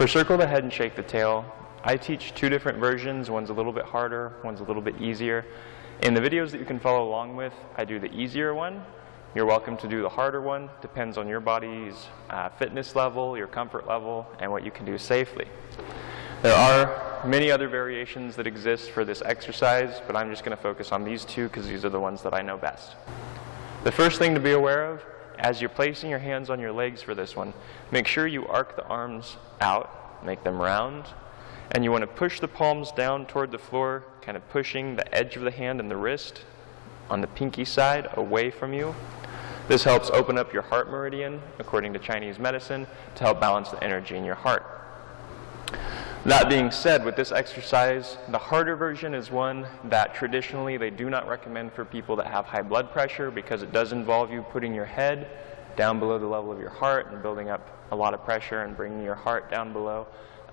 For circle the head and shake the tail, I teach two different versions. One's a little bit harder, one's a little bit easier. In the videos that you can follow along with, I do the easier one. You're welcome to do the harder one. Depends on your body's fitness level, your comfort level, and what you can do safely. There are many other variations that exist for this exercise, but I'm just going to focus on these two because these are the ones that I know best. The first thing to be aware of, as you're placing your hands on your legs for this one, make sure you arc the arms out, make them round, and you want to push the palms down toward the floor, kind of pushing the edge of the hand and the wrist on the pinky side away from you. This helps open up your heart meridian, according to Chinese medicine, to help balance the energy in your heart. That being said, with this exercise, the harder version is one that traditionally they do not recommend for people that have high blood pressure because it does involve you putting your head down below the level of your heart and building up a lot of pressure and bringing your heart down below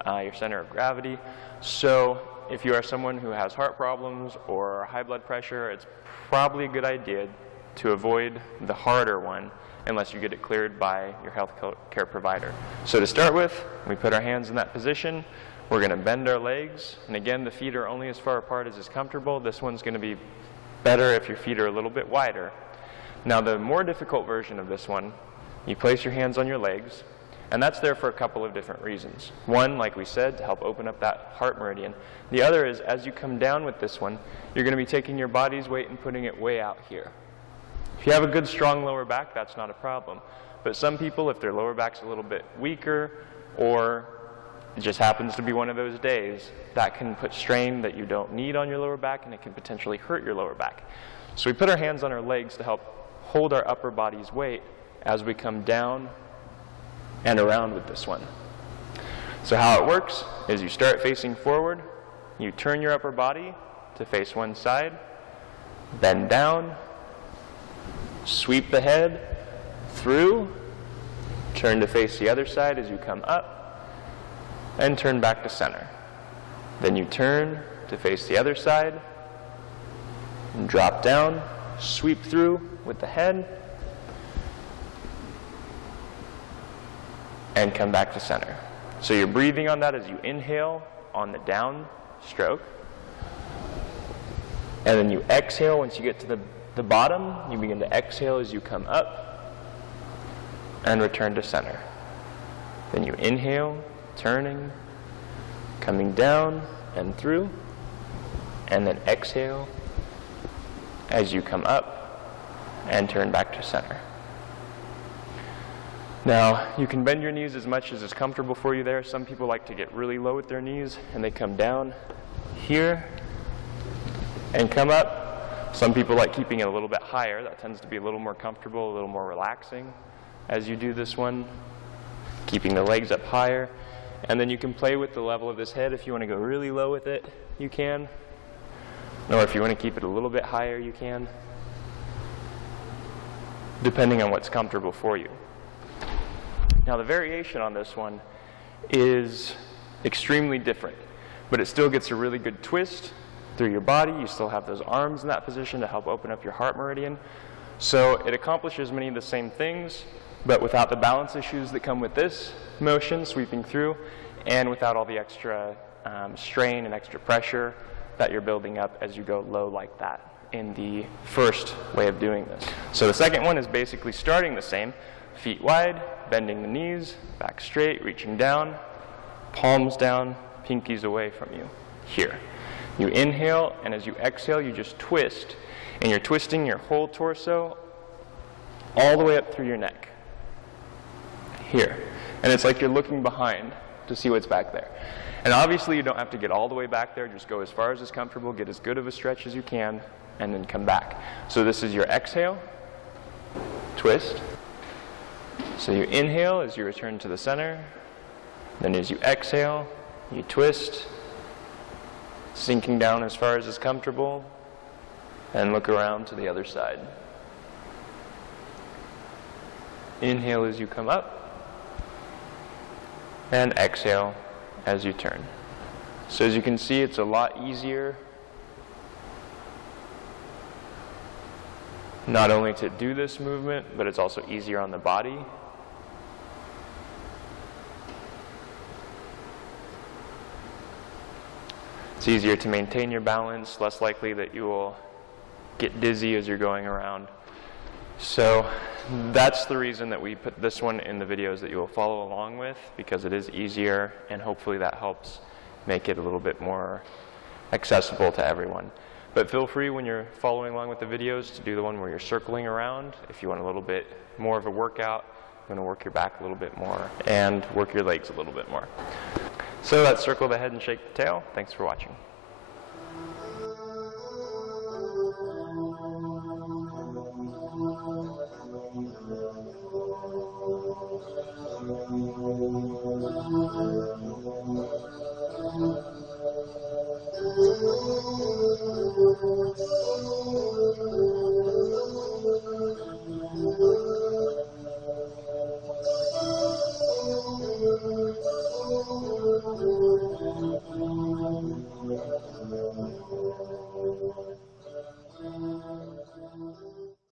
your center of gravity. So if you are someone who has heart problems or high blood pressure, it's probably a good idea to avoid the harder one unless you get it cleared by your health care provider. So to start with, we put our hands in that position. We're going to bend our legs, and again, the feet are only as far apart as is comfortable. This one's going to be better if your feet are a little bit wider. Now, the more difficult version of this one, you place your hands on your legs, and that's there for a couple of different reasons. One, like we said, to help open up that heart meridian. The other is, as you come down with this one, you're going to be taking your body's weight and putting it way out here. If you have a good, strong lower back, that's not a problem. But some people, if their lower back's a little bit weaker, or it just happens to be one of those days, that can put strain that you don't need on your lower back, and it can potentially hurt your lower back. So we put our hands on our legs to help hold our upper body's weight as we come down and around with this one. So how it works is you start facing forward, you turn your upper body to face one side, bend down, sweep the head through, turn to face the other side as you come up, and turn back to center. Then you turn to face the other side, and drop down, sweep through with the head, and come back to center. So you're breathing on that as you inhale on the down stroke, and then you exhale once you get to the bottom. You begin to exhale as you come up and return to center. Then you inhale, turning, coming down and through, and then exhale as you come up and turn back to center. Now, you can bend your knees as much as is comfortable for you there. Some people like to get really low with their knees, and they come down here and come up. Some people like keeping it a little bit higher. That tends to be a little more comfortable, a little more relaxing as you do this one. Keeping the legs up higher. And then you can play with the level of this head. If you want to go really low with it, you can. Or if you want to keep it a little bit higher, you can. Depending on what's comfortable for you. Now, the variation on this one is extremely different, but it still gets a really good twist through your body. You still have those arms in that position to help open up your heart meridian. So it accomplishes many of the same things, but without the balance issues that come with this motion, sweeping through, and without all the extra strain and extra pressure that you're building up as you go low like that in the first way of doing this. So the second one is basically starting the same. Feet wide, bending the knees, back straight, reaching down, palms down, pinkies away from you. Here. You inhale, and as you exhale, you just twist. And you're twisting your whole torso all the way up through your neck. Here. And it's like you're looking behind to see what's back there. And obviously, you don't have to get all the way back there. Just go as far as is comfortable, get as good of a stretch as you can, and then come back. So this is your exhale, twist. So you inhale as you return to the center. Then as you exhale, you twist, sinking down as far as is comfortable, and look around to the other side. Inhale as you come up, and exhale as you turn. So as you can see, it's a lot easier not only to do this movement, but it's also easier on the body. It's easier to maintain your balance, less likely that you will get dizzy as you're going around. So that's the reason that we put this one in the videos that you will follow along with, because it is easier, and hopefully that helps make it a little bit more accessible to everyone. But feel free when you're following along with the videos to do the one where you're circling around. If you want a little bit more of a workout, you want to work your back a little bit more and work your legs a little bit more. So that's circle the head and shake the tail. Thanks for watching.